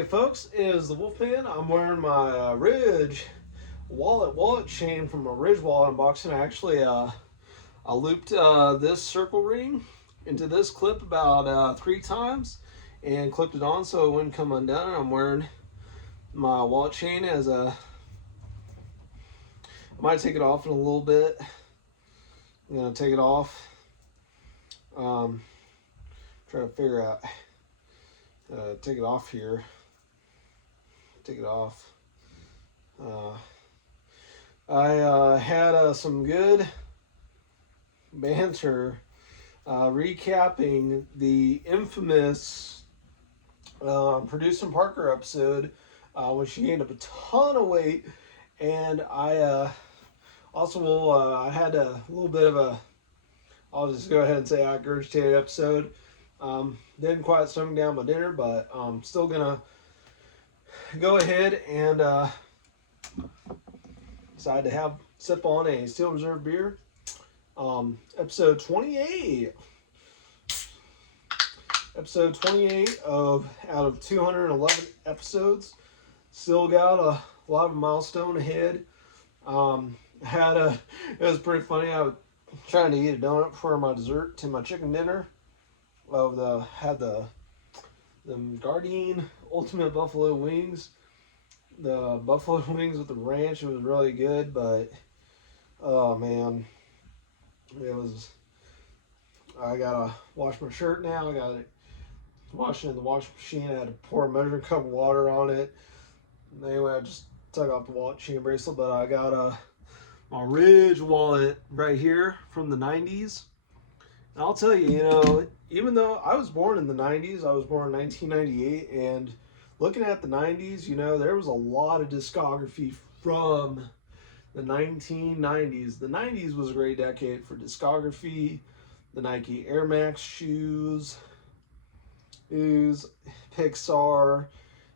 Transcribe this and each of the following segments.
Hey folks, it is the Wolfman. I'm wearing my Ridge wallet chain from a Ridge wallet unboxing. I looped this circle ring into this clip about 3 times and clipped it on so it wouldn't come undone. I'm wearing my wallet chain as a. I might take it off in a little bit. I'm gonna take it off. Try to figure out. Take it off here. Take it off. I had some good banter recapping the infamous Producer Parker episode when she gained up a ton of weight, and I also I had a little bit of a. I'll just go ahead and say I regurgitated episode. Didn't quite stomach down my dinner, but I'm still gonna go ahead and decide to have sip on a Steel Reserve beer. Episode 28. Episode 28 out of 211 episodes. Still got a lot of milestone ahead. It was pretty funny. I was trying to eat a donut for my dessert to my chicken dinner. Had the Gardein Ultimate Buffalo Wings. The buffalo wings with the ranch, it was really good, but oh man, I gotta wash my shirt now. I got it washed in the washing machine. I had to pour a measuring cup of water on it. Anyway, I just took off the wallet chain bracelet, but I got my Ridge wallet right here from the 90s. And I'll tell you, even though I was born in the 90s, I was born in 1998, and looking at the 90s, there was a lot of discography from the 1990s. The 90s was a great decade for discography. The Nike Air Max shoes, Pixar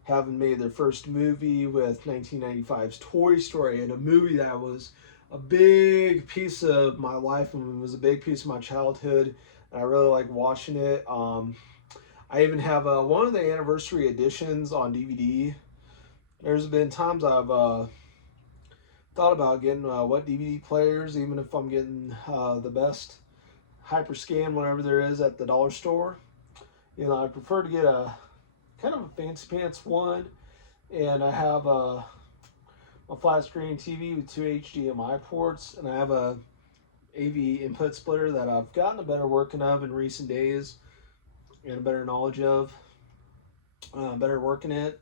having made their first movie with 1995's Toy Story, and a movie that was a big piece of my life and was a big piece of my childhood. And I really like watching it. I even have one of the anniversary editions on DVD. There's been times I've thought about getting what DVD players, even if I'm getting the best Hyperscan, whatever there is at the dollar store. I prefer to get a kind of a fancy pants one, and I have a flat screen TV with 2 HDMI ports, and I have a AV input splitter that I've gotten a better working of in recent days and a better knowledge of, better working it.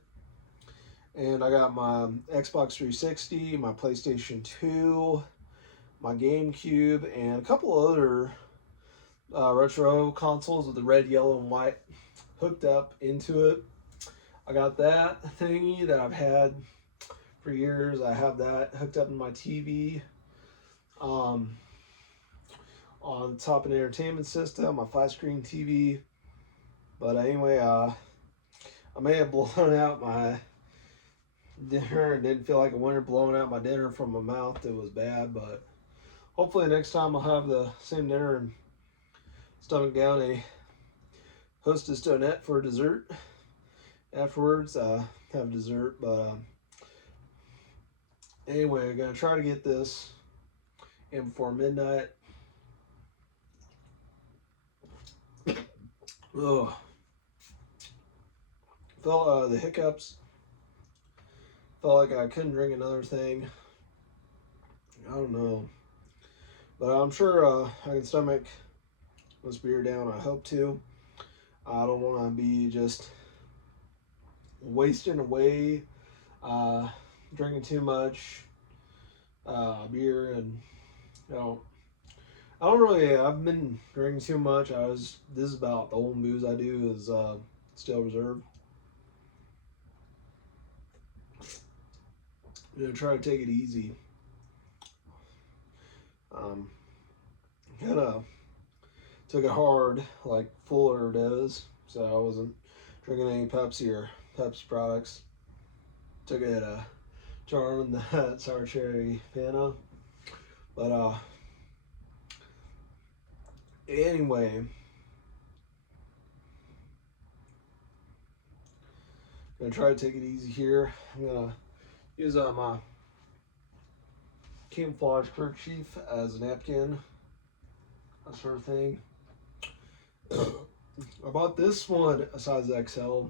And I got my Xbox 360, my PlayStation 2, my GameCube, and a couple other retro consoles with the red, yellow, and white hooked up into it. I got that thingy that I've had for years. I have that hooked up in my TV. On the top of the entertainment system, my flat screen TV. But anyway, I may have blown out my dinner and didn't feel like a winner blowing out my dinner from my mouth. It was bad, but hopefully next time I'll have the same dinner and stomach down a Hostess donut for dessert. Afterwards, have dessert. But anyway, I'm gonna try to get this in before midnight. Oh, felt the hiccups. Felt like I couldn't drink another thing. I don't know, but I'm sure I can stomach this beer down. I hope to. I don't want to be just wasting away, drinking too much beer, and I've been drinking too much. This is about the only booze I do is Steel Reserve. I'm gonna try to take it easy. Kind of took it hard like Fuller does, so I wasn't drinking any Pepsi or Pepsi products. Took it Charmin, the sour cherry Fanta, but anyway, gonna try to take it easy here. I'm gonna use my camouflage kerchief as a napkin, that sort of thing. I bought this one a size XL.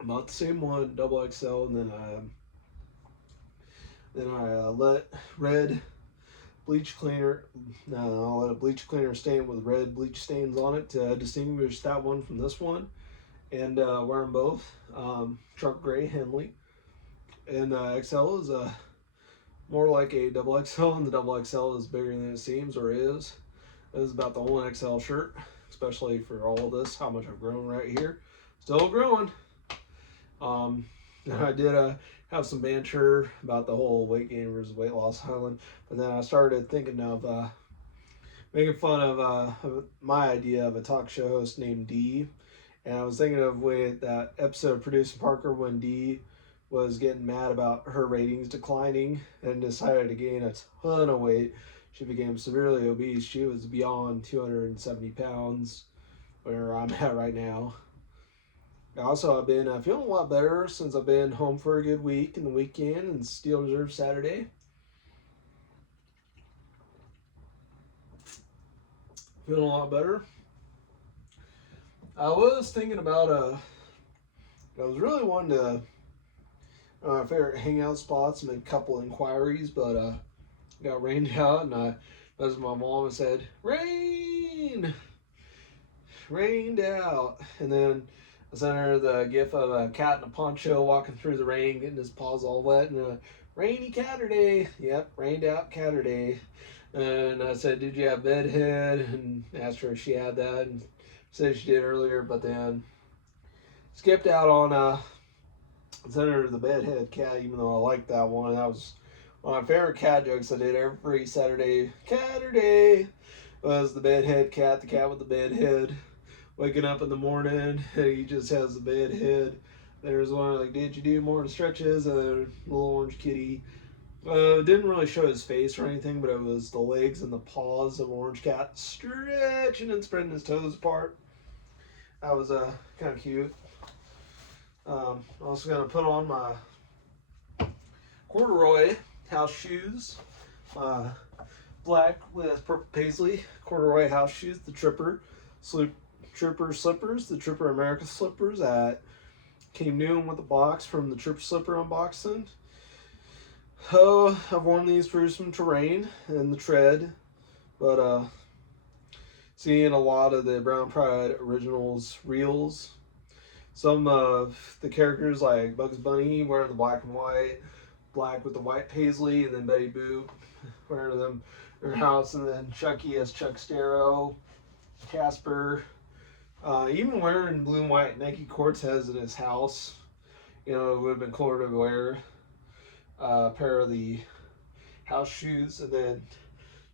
I bought the same one, double XL, and then I let red bleach cleaner. No, I let a bleach cleaner stain with red bleach stains on it to distinguish that one from this one, and wear them both. Truck gray Henley, and XL is more like a double XL, and the double XL is bigger than it seems or is. It is about the only XL shirt, especially for all of this, how much I've grown right here. Still growing. I did have some banter about the whole weight gain versus weight loss island, but then I started thinking of making fun of my idea of a talk show host named Dee, and I was thinking of with that episode of Producing Parker when Dee was getting mad about her ratings declining and decided to gain a ton of weight. She became severely obese. She was beyond 270 pounds, where I'm at right now. Also, I've been feeling a lot better since I've been home for a good week and the weekend and Steel Reserve Saturday. Feeling a lot better. I was thinking about I was really wanting to my favorite hangout spots, make a couple inquiries, but got rained out, and I messaged my mom and said, rained out, and then I sent her the gif of a cat in a poncho walking through the rain, getting his paws all wet, and a rainy Catterday. Yep, rained out Catterday. And I said, did you have bedhead? And asked her if she had that, and said she did earlier, but then skipped out on sent her the bedhead cat, even though I liked that one. That was one of my favorite cat jokes I did every Saturday. Catterday was the bedhead cat, the cat with the bedhead. Waking up in the morning, he just has the bed head. There's one like, did you do more stretches? And then little orange kitty. Didn't really show his face or anything, but it was the legs and the paws of Orange Cat stretching and spreading his toes apart. That was kind of cute. I'm also gonna put on my corduroy house shoes, black with purple paisley corduroy house shoes, the Tripper slippers, the Tripper America slippers that came new with the box from the Tripper slipper unboxing. Oh, I've worn these through some terrain in the tread, but seeing a lot of the Brown Pride Originals reels. Some of the characters like Bugs Bunny wearing the black and white, black with the white paisley, and then Betty Boop wearing them in her house, and then Chucky as Chuck Starrow, Casper, even wearing blue and white Nike Cortez in his house. You know, it would have been cooler to wear a pair of the house shoes, and then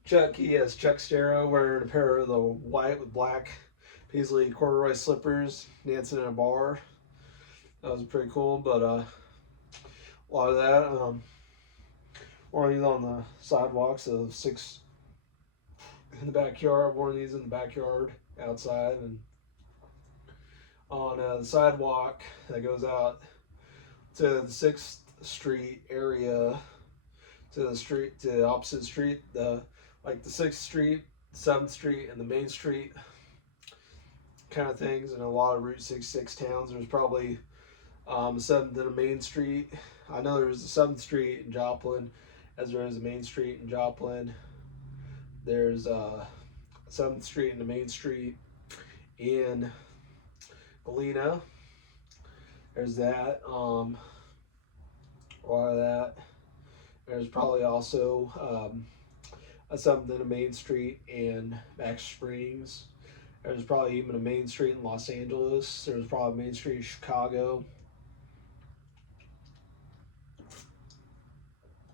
Chucky as Chuck Starrow wearing a pair of the white with black paisley corduroy slippers, dancing in a bar. That was pretty cool, but a lot of that. Worn these on the sidewalks of 6 in the backyard. Worn these in the backyard outside, and on the sidewalk that goes out to the 6th Street area, to the opposite street, the 6th Street, 7th Street, and the Main Street kind of things. In a lot of Route 66 towns, there's probably a 7th and a Main Street. I know there's a 7th Street in Joplin, as there is a Main Street in Joplin. There's a 7th Street and a Main Street in Galena. There's that. A lot of that. There's probably also a 7th and a Main Street in Max Springs. There's probably even a Main Street in Los Angeles. There's probably a Main Street in Chicago.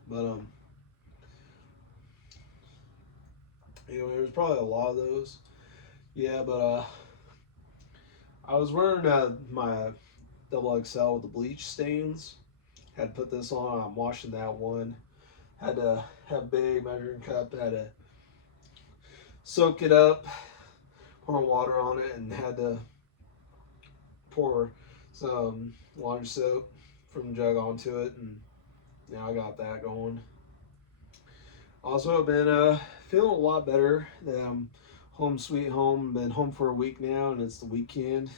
But anyway, there's probably a lot of those. Yeah, but I was wearing my double XL with the bleach stains. Had to put this on. I'm washing that one. Had to have a big measuring cup. Had to soak it up, pour water on it, and had to pour some laundry soap from the jug onto it, and now I got that going. Also, I've been feeling a lot better. That I'm home sweet home. Been home for a week now, and it's the weekend.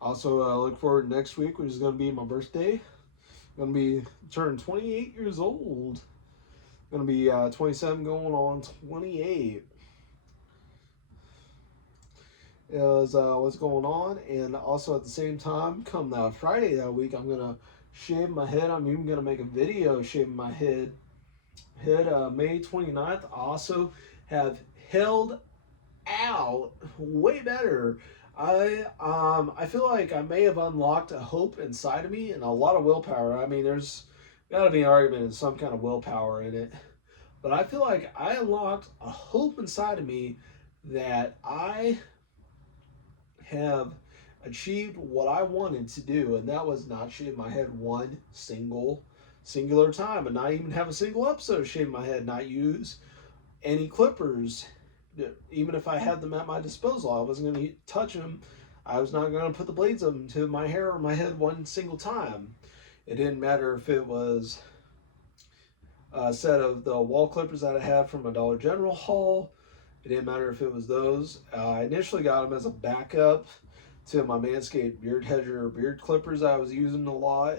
Also, look forward to next week, which is going to be my birthday. I'm going to be turning 28 years old. Going to be 27 going on 28. Is what's going on. And also at the same time, come Friday that week, I'm going to shave my head. I'm even going to make a video shaving my head. May 29th. I also have held out way better. I feel like I may have unlocked a hope inside of me and a lot of willpower. I mean, there's got to be an argument in some kind of willpower in it, but I feel like I unlocked a hope inside of me that I have achieved what I wanted to do, and that was not shave my head one singular time, and not even have a single episode shave my head, not use any clippers. Even if I had them at my disposal, I wasn't going to touch them. I was not going to put the blades of them to my hair or my head one single time. It didn't matter if it was a set of the wall clippers that I had from a Dollar General haul. It didn't matter if it was those. I initially got them as a backup to my Manscaped beard hedger beard clippers I was using a lot.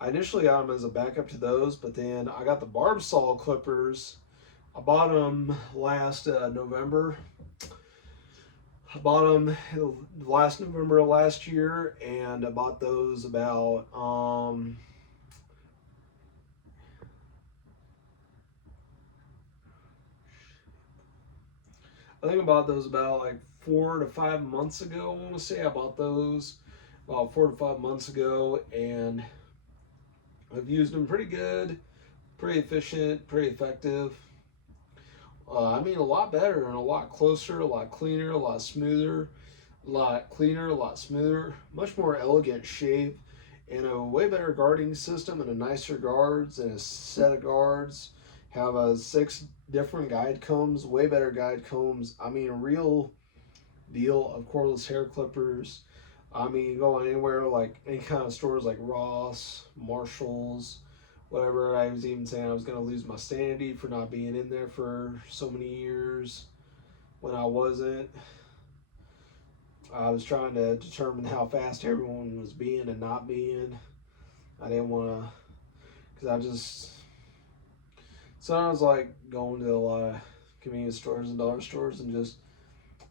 I initially got them as a backup to those, but then I got the Barbasol clippers. I bought them last November. I bought them last November of last year, and I bought those about I think I bought those about like 4 to 5 months ago. I want to say I bought those about 4 to 5 months ago, and I've used them pretty good, pretty efficient, pretty effective. I mean, a lot better and a lot closer, a lot cleaner, a lot smoother, a lot cleaner, a lot smoother, much more elegant shape, and a way better guarding system and a nicer guards and a set of guards. Have 6 different guide combs, way better guide combs. I mean, a real deal of cordless hair clippers. I mean, going anywhere like any kind of stores like Ross, Marshalls, whatever. I was even saying I was going to lose my sanity for not being in there for so many years when I wasn't. I was trying to determine how fast everyone was being and not being. I didn't want to, because I just, sounds like going to a lot of convenience stores and dollar stores and just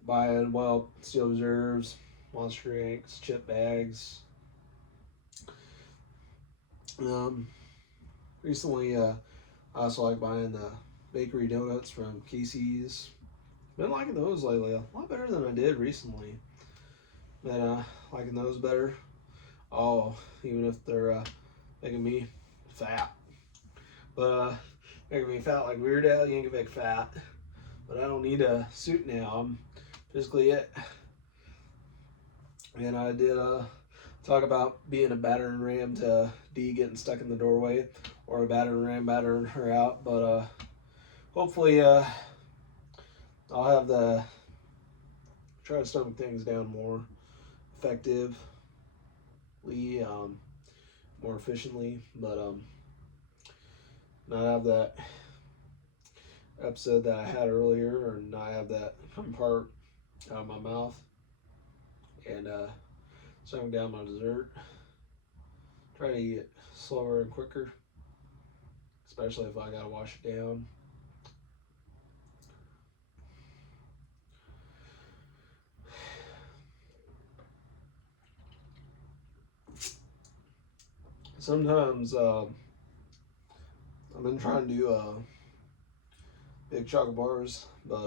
buying, well, Steel Reserves, Monster Drinks, chip bags. Recently, I also like buying the bakery donuts from Casey's. Been liking those lately, a lot better than I did recently. Been liking those better. Oh, even if they're making me fat. But making me fat like Weird Al Yankovic fat. But I don't need a suit now. I'm physically it. And I did talk about being a battering ram to Dee getting stuck in the doorway, or a battering ram battering her out. But hopefully I'll have try to stomach things down more effectively, more efficiently, but not have that episode that I had earlier, or not have that come part out of my mouth, and stomach down my dessert. Try to eat it slower and quicker, especially if I gotta wash it down. Sometimes I've been trying to do big chocolate bars, but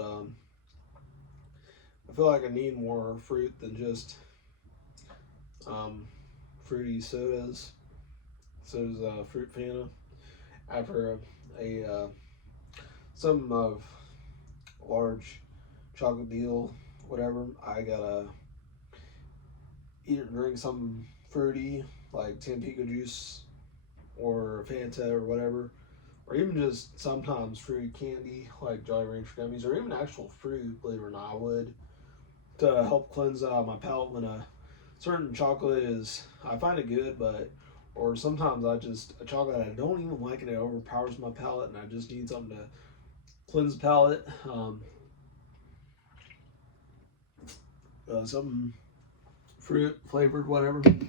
I feel like I need more fruit than just fruity sodas. So there's fruit Fanta. After some of large chocolate deal, whatever, I gotta eat or drink something fruity like Tampico juice or Fanta or whatever, or even just sometimes fruit candy like Jolly Rancher gummies, or even actual fruit. Believe it or not, I would, to help cleanse my palate when I certain chocolate is, I find it good, but or sometimes a chocolate I don't even like and it overpowers my palate, and I just need something to cleanse the palate. Something fruit flavored, whatever, to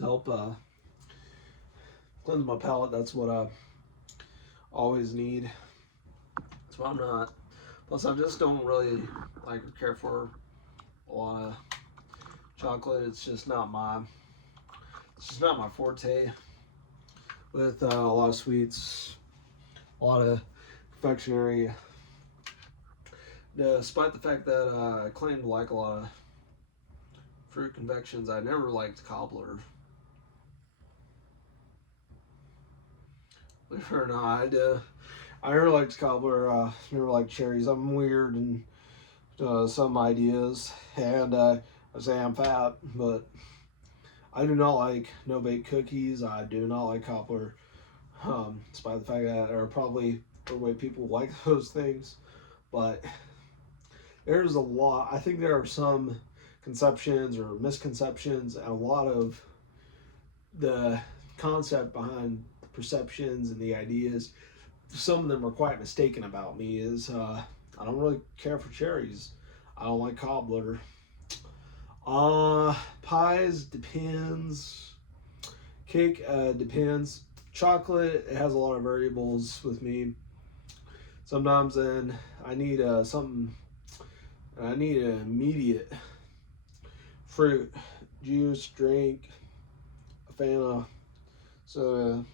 help cleanse my palate. That's what I always need. So I'm not. Plus, I just don't really like or care for a lot of chocolate. It's just not my. It's just not my forte. With a lot of sweets, a lot of confectionery. Despite the fact that I claim to like a lot of fruit confections, I never liked cobbler. Believe it or not, I never liked cobbler. Never liked cherries. I'm weird in some ideas, and I say I'm fat, but I do not like no-bake cookies. I do not like cobbler. Despite the fact that there are probably the way people like those things, but there's a lot. I think there are some conceptions or misconceptions, and a lot of the concept behind the perceptions and the ideas. Some of them are quite mistaken about me. Is I don't really care for cherries. I don't like cobbler. Pies depends. Cake depends. Chocolate, it has a lot of variables with me. Sometimes then I need something. I need an immediate fruit juice drink, a Fanta soda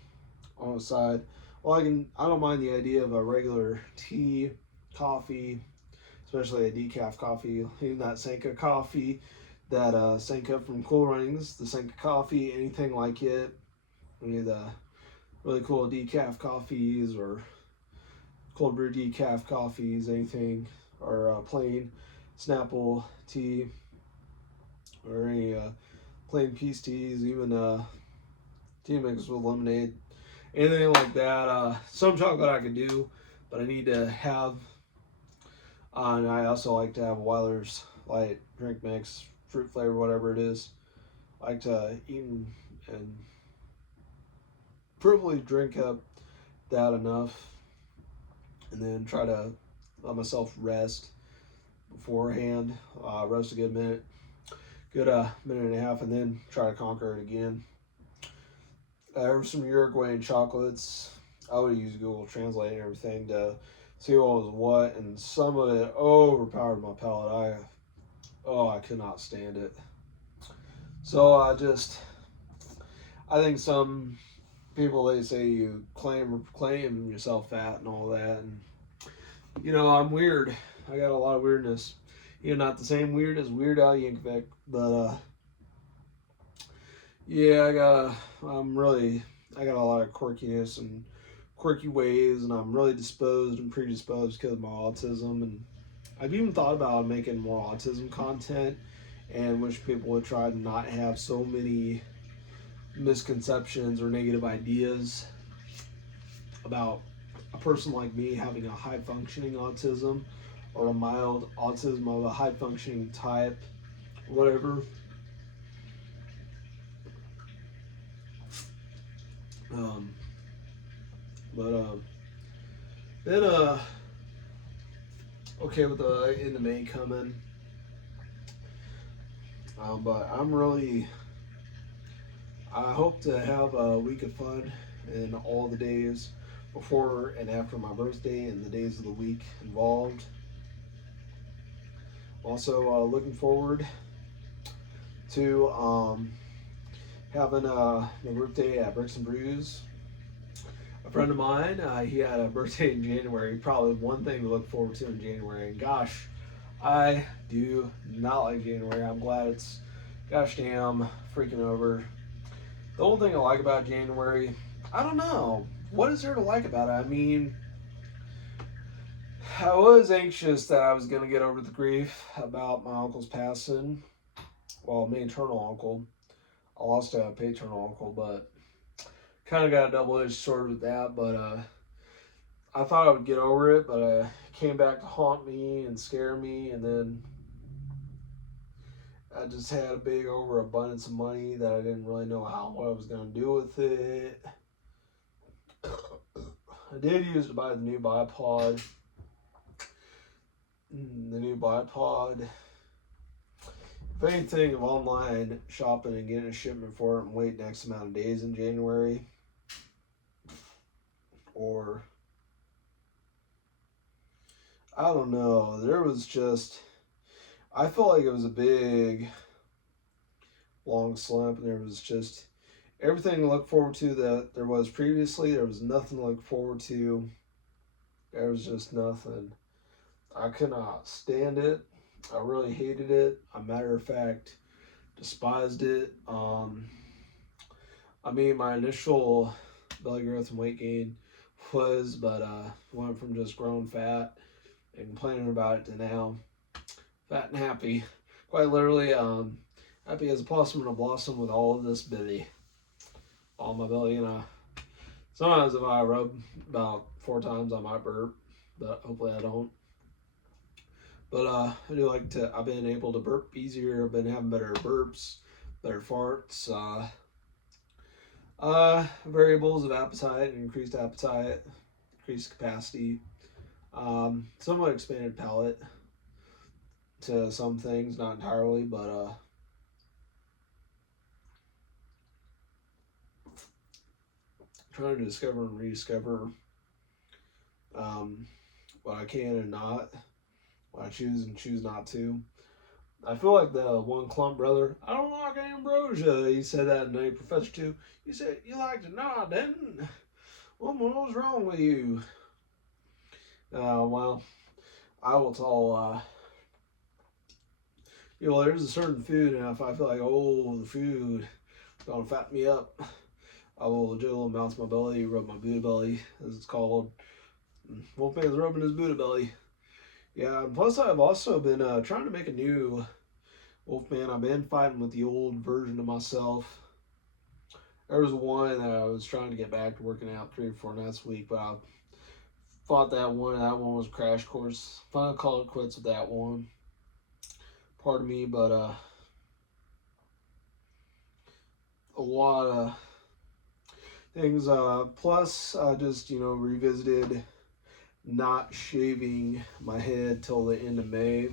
on the side. Well, I don't mind the idea of a regular tea, coffee, especially a decaf coffee, even that Sanka coffee, that Sanka from Cool Runnings, the Sanka coffee, anything like it. Any of the really cool decaf coffees or cold brew decaf coffees, anything, or plain Snapple tea, or any plain peace teas, even tea mixed with lemonade, anything like that. Some chocolate I could do, but I need to have. And I also like to have a Weiler's Light drink mix, fruit flavor, whatever it is. I like to eat and probably drink up that enough, and then try to let myself rest beforehand. Rest a good minute, minute and a half, and then try to conquer it again. There were some Uruguayan chocolates. I would use Google Translate and everything to see what was what, and some of it overpowered my palate. I could not stand it. So I think some people, they say you claim yourself fat and all that, and I'm weird. I got a lot of weirdness. Not the same weird as Weird Al Yankovic, but yeah, I got a lot of quirkiness and quirky ways, and I'm really disposed and predisposed because of my autism. And I've even thought about making more autism content, and wish people would try to not have so many misconceptions or negative ideas about a person like me having a high functioning autism or a mild autism of a high functioning type, whatever. Um, but then okay with the end of May coming, but I hope to have a week of fun in all the days before and after my birthday and the days of the week involved. Also, looking forward to having my birthday at Bricks and Brews. A friend of mine, he had a birthday in January. Probably one thing to look forward to in January. And gosh, I do not like January. I'm glad it's gosh damn freaking over. The only thing I like about January, I don't know. What is there to like about it? I mean, I was anxious that I was going to get over the grief about my uncle's passing. Well, maternal uncle. I lost a paternal uncle, but kind of got a double-edged sword with that. But I thought I would get over it, but it came back to haunt me and scare me. And then I just had a big overabundance of money that I didn't really know what I was going to do with it. I did use to buy the new bipod. If anything, of online shopping and getting a shipment for it and wait X amount of days in January, or I don't know. There was just, I felt like it was a big, long slump, and there was just everything to look forward to that there was previously. There was nothing to look forward to. There was just nothing. I could not stand it. I really hated it. A matter of fact, despised it. I mean, my initial belly growth and weight gain went from just growing fat and complaining about it to now fat and happy. Quite literally, happy as a possum and a blossom with all of this belly on my belly. And sometimes if I rub about 4 times, I might burp, but hopefully I don't. But I do like to, I've been able to burp easier. I've been having better burps, better farts. Variables of appetite, increased capacity, somewhat expanded palate to some things, not entirely, but trying to discover and rediscover what I can and not, what I choose and choose not to. I feel like the one Clump brother, I don't like ambrosia. He said that in A Professor 2. He said, you liked it? No, I didn't. What was wrong with you? Well, I will tell there's a certain food, and if I feel like, the food is going to fatten me up, I will jiggle bounce my belly, rub my Buddha belly, as it's called. Wolfman's rubbing his Buddha belly. Yeah, plus I've also been trying to make a new Wolfman. I've been fighting with the old version of myself. There was one that I was trying to get back to working out 3 or 4 nights a week, but I fought that one, and that one was a crash course. Finally called it quits with that one. Pardon me, but a lot of things. Plus, I just, revisited not shaving my head till the end of May.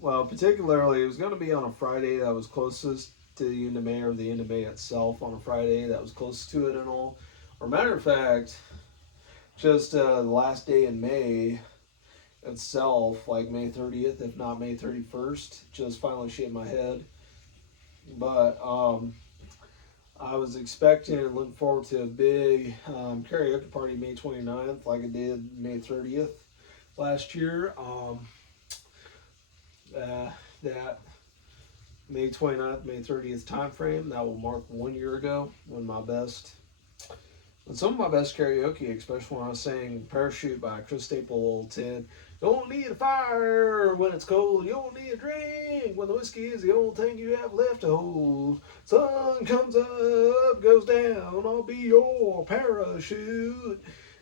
Well, particularly, it was going to be on a Friday that was closest to the end of May, or the end of May itself on a Friday that was closest to it and all. Or matter of fact, just the last day in May itself, like May 30th, if not May 31st, just finally shaved my head. But I was expecting and looking forward to a big karaoke party May 29th, like I did May 30th last year. That May 29th, May 30th time frame, that will mark 1 year ago when some of my best karaoke, especially when I was saying Parachute by Chris Stapleton. You don't need a fire when it's cold. You don't need a drink when the whiskey is the only thing you have left to hold. Sun comes up, goes down, I'll be your parachute.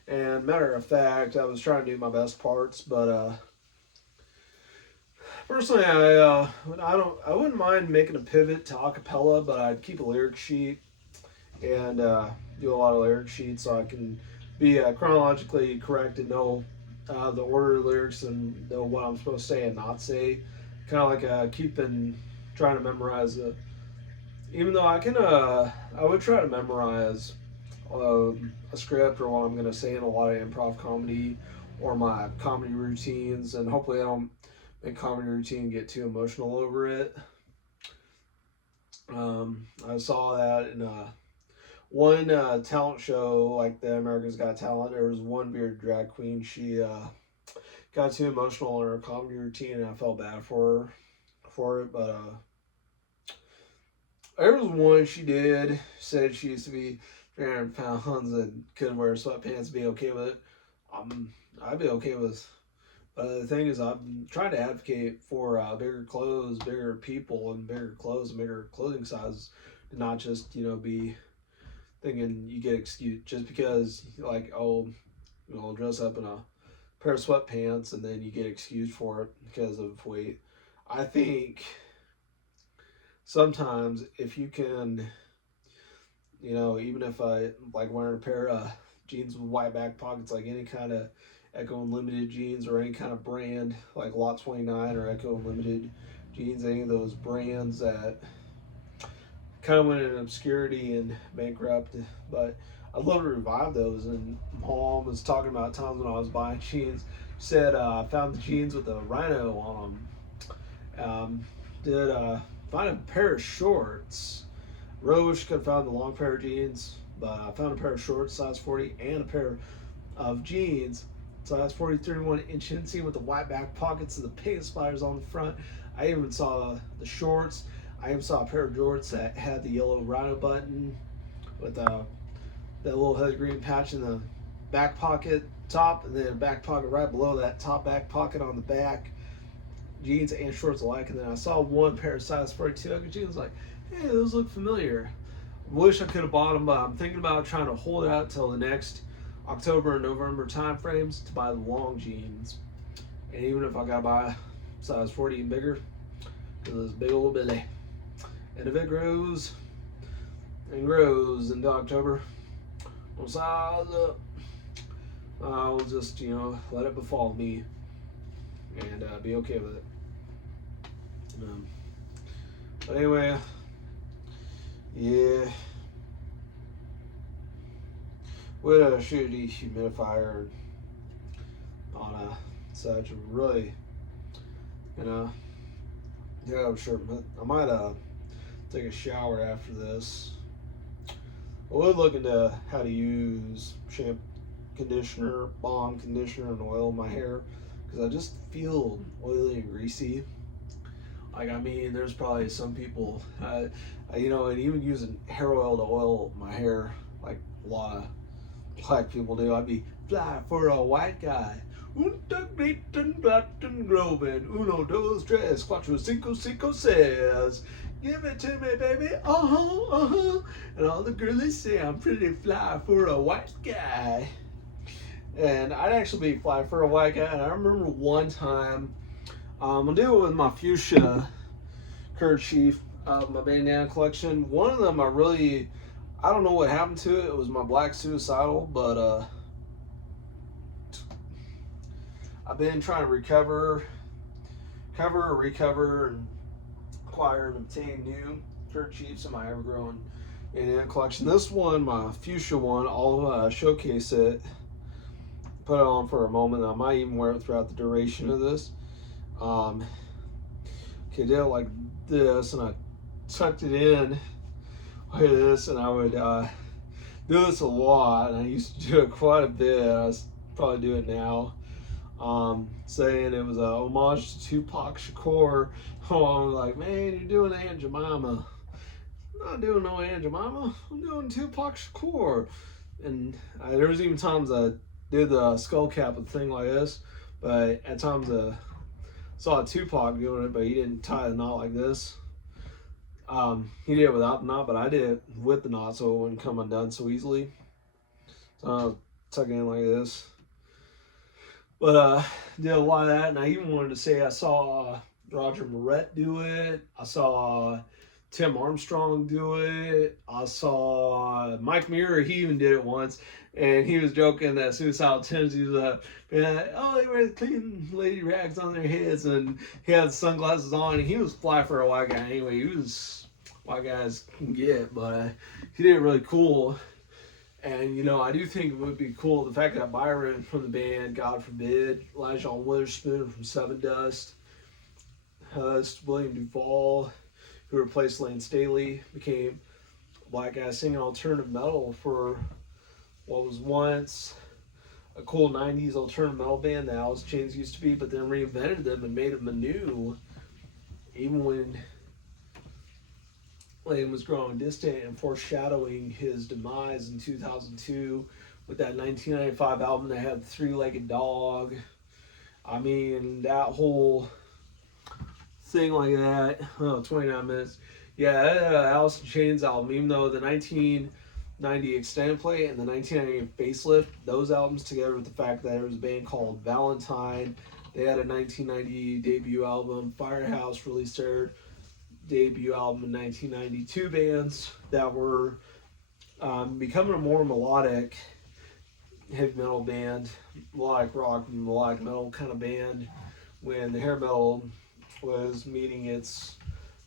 And matter of fact, I was trying to do my best parts, but personally, I wouldn't mind making a pivot to acapella, but I'd keep a lyric sheet and do a lot of lyric sheets so I can be chronologically correct and know the order of lyrics and know what I'm supposed to say and not say. Kind of like trying to memorize it. Even though I would try to memorize a script or what I'm going to say in a lot of improv comedy or my comedy routines, and hopefully I don't make comedy routine and get too emotional over it. I saw that in one talent show, like the America's Got Talent. There was one bearded drag queen. She got too emotional in her comedy routine, and I felt bad for it. But there was one she did. Said she used to be 300 pounds and couldn't wear sweatpants. Be okay with it. I'd be okay with. But the thing is, I'm trying to advocate for bigger clothes, bigger people, and bigger clothes, and bigger clothing sizes, and not just be thinking you get excused just because dress up in a pair of sweatpants and then you get excused for it because of weight. I think sometimes if you can, you know, even if I like wearing a pair of jeans with white back pockets, like any kind of Echo Unlimited jeans or any kind of brand like Lot 29 or Echo Unlimited jeans, any of those brands that kind of went in obscurity and bankrupt. But I'd love to revive those. And Mom was talking about times when I was buying jeans. She said I found the jeans with a rhino on them. Did find a pair of shorts. Really wish I could have found the long pair of jeans, but I found a pair of shorts, size 40, and a pair of jeans, size 40, 31-inch inseam with the white back pockets and the paint splatters on the front. I even saw the shorts. I even saw a pair of jorts that had the yellow rhino button with that little hood green patch in the back pocket top, and then a back pocket right below that top back pocket on the back. Jeans and shorts alike. And then I saw one pair of size 42 Ugg jeans. Like, hey, those look familiar. Wish I could have bought them, but I'm thinking about trying to hold out till the next October and November time frames to buy the long jeans. And even if I gotta buy size 40 and bigger, because it's big old belly. And if it grows and grows into October, I'll size up. I'll just, you know, let it befall me and be okay with it. But anyway, yeah, with a shitty dehumidifier on such really, you know, yeah, I'm sure I might take a shower after this. I would look into how to use shampoo, conditioner, balm, conditioner, and oil in my hair, because I just feel oily and greasy. Like, I mean, there's probably some people, you know, and even using hair oil to oil my hair, like a lot of black people do. I'd be fly for a white guy. Un gritan blatten groven, uno, dos, tres, cuatro, cinco, cinco, seis. Give it to me, baby. And all the girlies say I'm pretty fly for a white guy. And I'd actually be fly for a white guy. And I remember one time, I'm doing it with my fuchsia kerchief, my bandana collection. One of them I don't know what happened to it. It was my black suicidal, but I've been trying to recover, and acquire and obtain new kerchiefs in my ever-growing bandana collection. This one, my fuchsia one, I'll showcase it, put it on for a moment. I might even wear it throughout the duration of this. Okay, did it like this, and I tucked it in like this, and I would do this a lot, and I used to do it quite a bit. I probably do it now. Saying it was a homage to Tupac Shakur. Oh, I was like, man, you're doing Aunt Jemima. I'm not doing no Aunt Jemima. I'm doing Tupac Shakur. And there was even times I did the skull cap with a thing like this, but at times I saw Tupac doing it, but he didn't tie the knot like this. He did it without the knot, but I did it with the knot so it wouldn't come undone so easily. So I tuck it in like this. But did a lot of that, and I even wanted to say I saw Roger Moret do it. I saw Tim Armstrong do it. I saw Mike Mirror, he even did it once, and he was joking that suicidal tendencies was they wear the clean lady rags on their heads, and he had sunglasses on, and he was fly for a white guy anyway. He was white guys can get, but he did it really cool. And, you know, I do think it would be cool, the fact that Byron from the band, God Forbid, Elijah Witherspoon from Seven Dust, William Duvall, who replaced Lane Staley, became a black guy singing alternative metal for what was once a cool 90s alternative metal band that Alice Chains used to be, but then reinvented them and made them anew, even when Lane was growing distant and foreshadowing his demise in 2002 with that 1995 album that had the three-legged dog. I mean, that whole thing like that. 29 minutes. Yeah, Alice in Chains album, even though the 1990 extended play and the 1998 facelift, those albums together with the fact that there was a band called Valentine, they had a 1990 debut album, Firehouse released their debut album in 1992 bands that were becoming a more melodic heavy metal band, melodic rock, melodic metal kind of band, when the hair metal was meeting its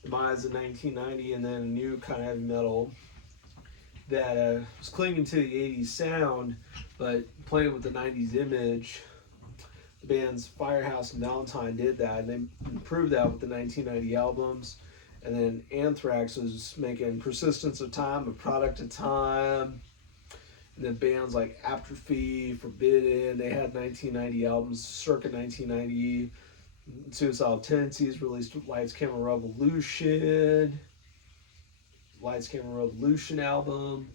demise in 1990, and then a new kind of heavy metal that was clinging to the 80s sound, but playing with the 90s image. The bands Firehouse and Valentine did that, and they improved that with the 1990 albums. And then Anthrax was making Persistence of Time, A Product of Time. And then bands like Atrophy, Forbidden, they had 1990 albums, circa 1990. Suicidal Tendencies released Lights Camera Revolution. Lights Camera Revolution album.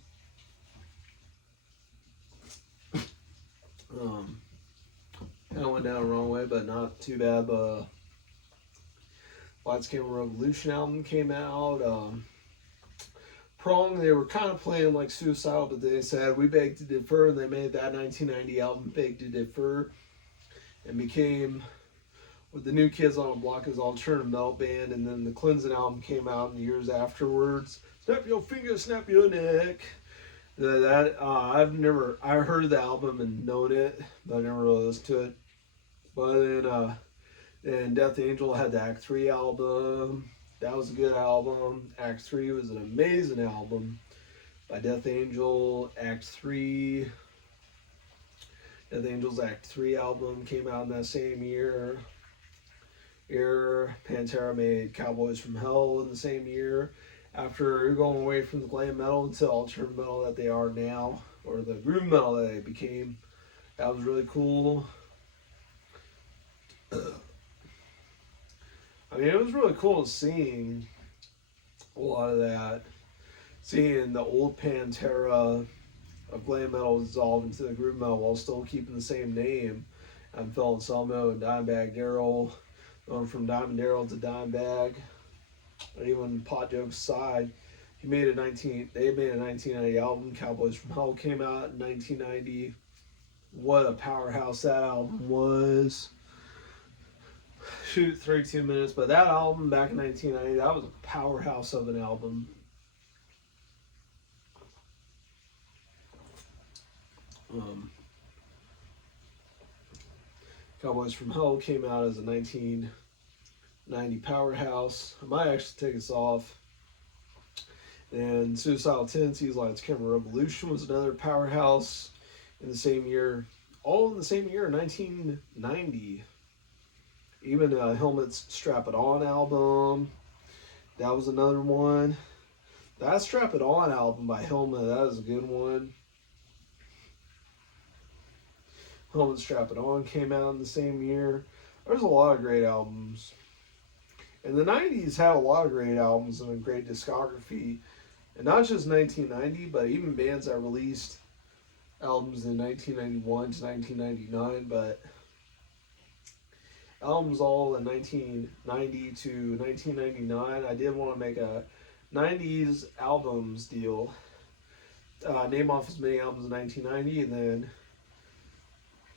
Kind of went down the wrong way, but not too bad. Lights Camera Revolution album came out. Prong, they were kind of playing like Suicidal, but they said we beg to differ, and they made that 1990 album Beg to Differ, and became with the New Kids on the Block as alternative metal band. And then the Cleansing album came out in the years afterwards. Snap Your Finger, Snap Your Neck. I heard the album and known it, but I never really listened to it. But then Death Angel had the Act 3 album. That was a good album. Act 3 was an amazing album by Death Angel. Act 3. Death Angel's Act 3 album came out in that same year. Pantera made Cowboys from Hell in the same year. After going away from the glam metal to alternative metal that they are now, or the groove metal that they became. That was really cool. I mean, it was really cool seeing a lot of that. Seeing the old Pantera of glam metal dissolve into the groove metal while still keeping the same name. I'm Phil Anselmo and Dimebag Darrell. Going from Diamond Darrell to Dimebag. And even pot jokes aside, they made a 1990 album. Cowboys from Hell came out in 1990. What a powerhouse that album was. Shoot, 32 minutes, but that album back in 1990, that was a powerhouse of an album. Cowboys from Hell came out as a 1990 powerhouse. I might actually take us off. And Suicidal Tendencies, Lights Camera Revolution was another powerhouse in the same year. All in the same year, 1990. Even Helmet's Strap It On album. That was another one. That Strap It On album by Helmet, that was a good one. Helmet Strap It On came out in the same year. There's a lot of great albums. And the 90s had a lot of great albums and a great discography. And not just 1990, but even bands that released albums in 1991 to 1999, but albums all in 1990 to 1999. I did want to make a 90s albums deal. Name off as many albums in 1990, and then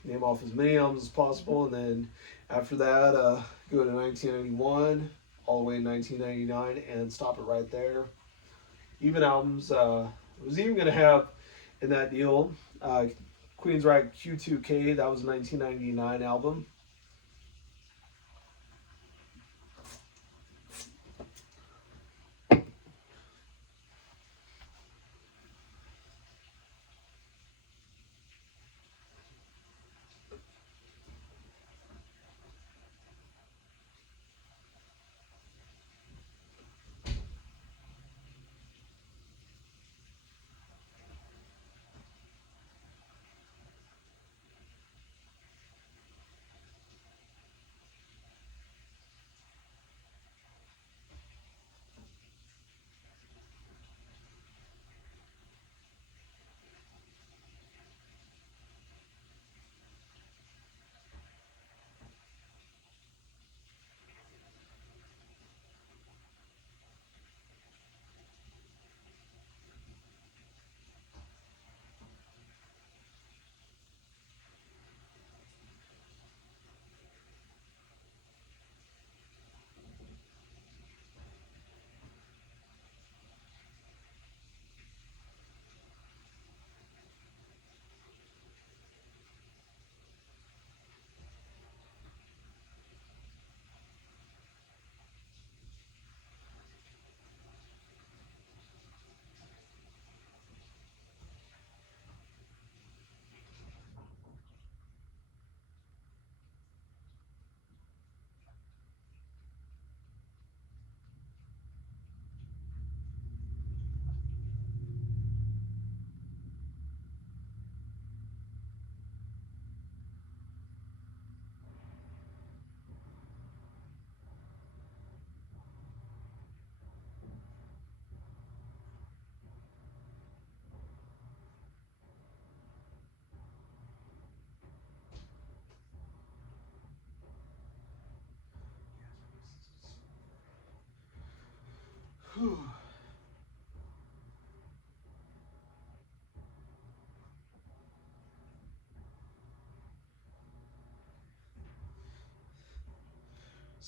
name off as many albums as possible, and then after that, go to 1991, all the way to 1999, and stop it right there. Even albums, I was even going to have in that deal, Queensryche Q2K, that was a 1999 album.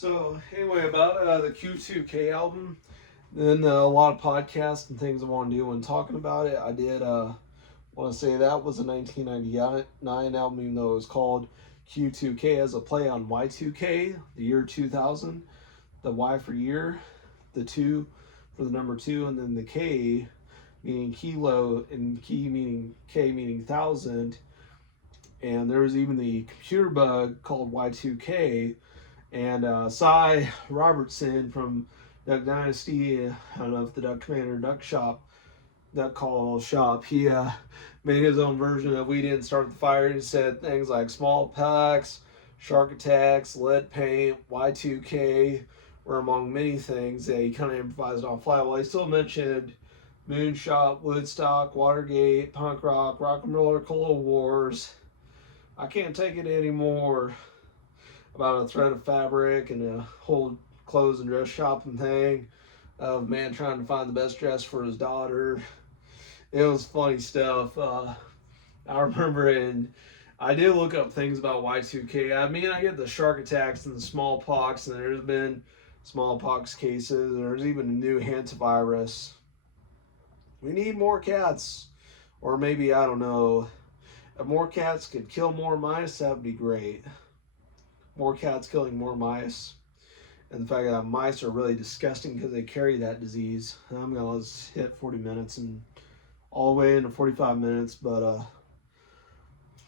So anyway, about the Q2K album, then a lot of podcasts and things I want to do when talking about it. I did want to say that was a 1999 album, even though it was called Q2K as a play on Y2K, the year 2000. The Y for year, the 2 for the number 2, and then the K meaning kilo and key meaning K meaning 1,000. And there was even the computer bug called Y2K. And Cy Robertson from Duck Dynasty, I don't know if the Duck Commander Duck Shop, Duck Call Shop, he made his own version of We Didn't Start the Fire. He said things like smallpox, shark attacks, lead paint, Y2K were among many things that he kind of improvised on fly. Well, he still mentioned Moonshot, Woodstock, Watergate, punk rock, rock and roller, Cold Wars. I can't take it anymore. About a thread of fabric and a whole clothes and dress shopping thing of a man trying to find the best dress for his daughter. It was funny stuff. I remember, and I did look up things about Y2K. I mean, I get the shark attacks and the smallpox, and there's been smallpox cases. There's even a new hantavirus. We need more cats. Or maybe, I don't know, if more cats could kill more mice, that would be great. More cats killing more mice. And the fact that mice are really disgusting because they carry that disease. I'm going to hit 40 minutes and all the way into 45 minutes, but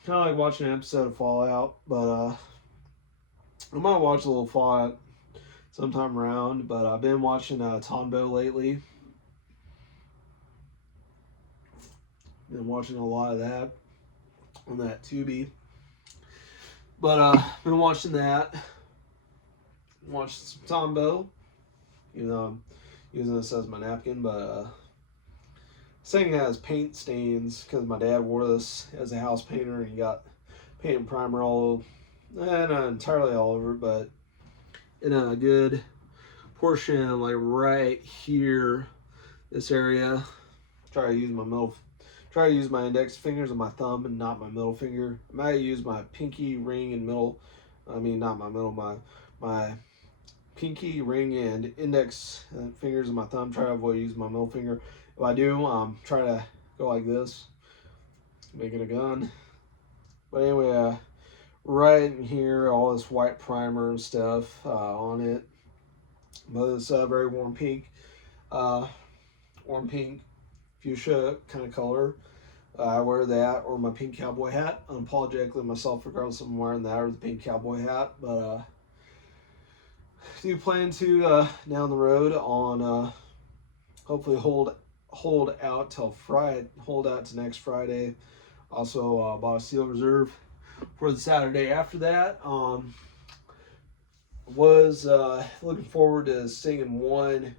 kind of like watching an episode of Fallout. But I might watch a little Fallout sometime around, but I've been watching Tombo lately. Been watching a lot of that on that Tubi. But been watching that. Watched some Tombo. Even though I'm using this as my napkin, but saying it has paint stains because my dad wore this as a house painter and he got paint and primer all over, and not entirely all over, but in a good portion, like right here, this area. Try to use my index fingers and my thumb and not my middle finger. I might use my pinky ring and middle. I mean, not my middle, my pinky ring and index fingers and my thumb. Try to avoid using my middle finger. If I do, try to go like this, make it a gun. But anyway, right in here, all this white primer and stuff on it. But it's very warm pink, fuchsia kind of color. I wear that or my pink cowboy hat unapologetically myself, regardless if I'm wearing that or the pink cowboy hat. But do plan to down the road on hopefully hold out till Friday, hold out to next Friday. Also bought a Steel Reserve for the Saturday after that. Was looking forward to singing one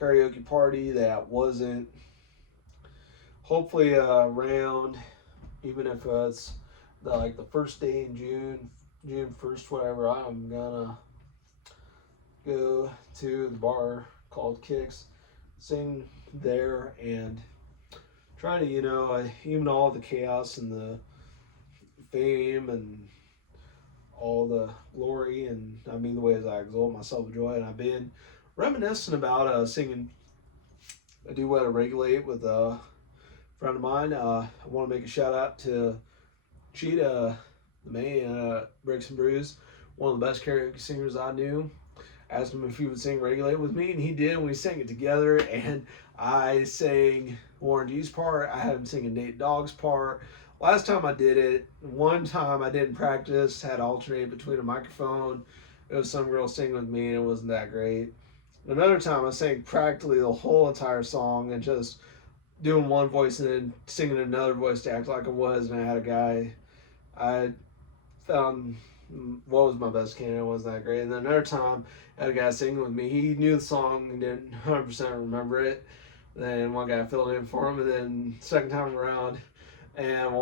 karaoke party that wasn't hopefully around, even if it's the first day in June 1st, whatever. I'm gonna go to the bar called Kicks, sing there, and try to, even all the chaos and the fame and all the glory, and I mean the ways I exalt myself with joy. And I've been reminiscing about singing a duet to Regulate with a friend of mine. I want to make a shout out to Cheetah, the man, Bricks and Brews, one of the best karaoke singers I knew. Asked him if he would sing Regulate with me, and he did, and we sang it together. And I sang Warren G's part. I had him singing Nate Dogg's part. Last time I did it, one time I didn't practice, had to alternate between a microphone. It was some girl singing with me, and it wasn't that great. Another time I sang practically the whole entire song and just doing one voice and then singing another voice to act like it was, and I had a guy I found what was my best candidate, wasn't that great. And then another time I had a guy singing with me. He knew the song and didn't 100% remember it. Then one guy filled in for him, and then second time around, and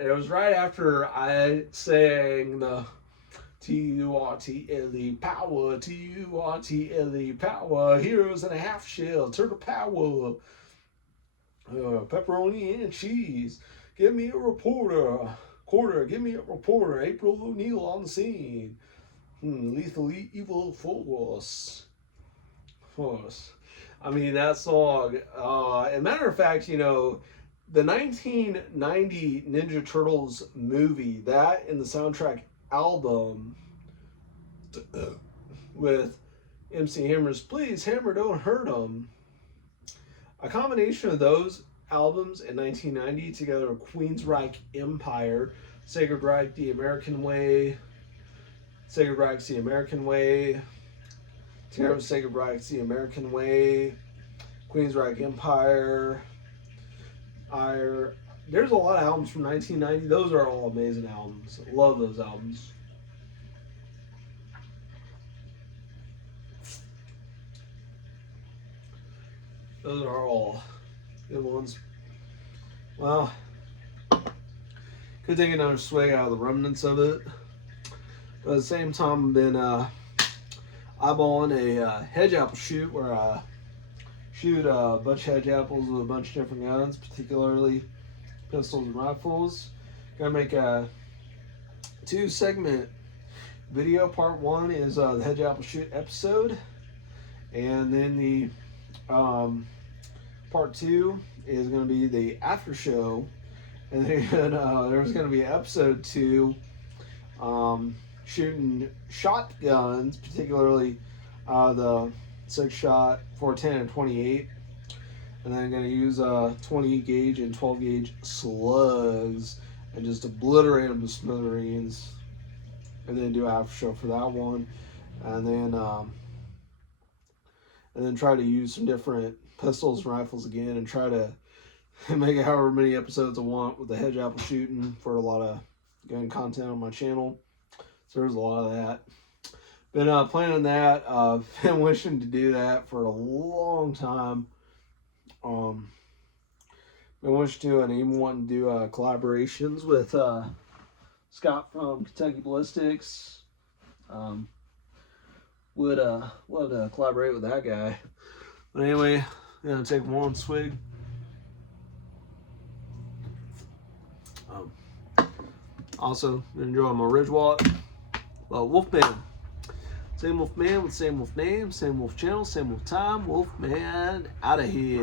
it was right after I sang the T-U-R-T-L-E power, T-U-R-T-L-E power, heroes in a half shell, turtle power, pepperoni and cheese, give me a reporter, quarter, give me a reporter, April O'Neil on the scene. Lethally Evil Force. I mean, that song. As a matter of fact, you know, the 1990 Ninja Turtles movie, that and the soundtrack album with MC Hammer's Please Hammer Don't Hurt 'Em. A combination of those albums in 1990 together with Queensryche Empire, Sacred Reich, The American Way, Sacred Reich, The American Way, together with Sacred Reich, The American Way, Queensryche Empire. There's a lot of albums from 1990. Those are all amazing albums. Love those albums. Those are all good ones. Well, could take another swig out of the remnants of it. But at the same time, I've been eyeballing a hedge apple shoot where I shoot a bunch of hedge apples with a bunch of different guns, particularly pistols and rifles. Gonna make a 2-segment video. Part 1 is the hedge apple shoot episode, and then the part 2 is going to be the after show, and then there's going to be episode 2 shooting shotguns, particularly the 6-shot 410 and 28, and then I'm going to use 20 gauge and 12 gauge slugs and just obliterate them to smithereens, and then do after show for that one, and then try to use some different pistols and rifles again, and try to make however many episodes I want with the hedge apple shooting for a lot of gun content on my channel. So there's a lot of that. Been planning that. Been wishing to do that for a long time. Been wishing to, and even wanting to do collaborations with Scott from Kentucky Ballistics. Would love to collaborate with that guy. But anyway, I'm gonna take one swig. Also, enjoy my Ridgewalk. Well, Wolfman. Same Wolfman with same Wolf name, same Wolf channel, same Wolf time. Wolfman out of here.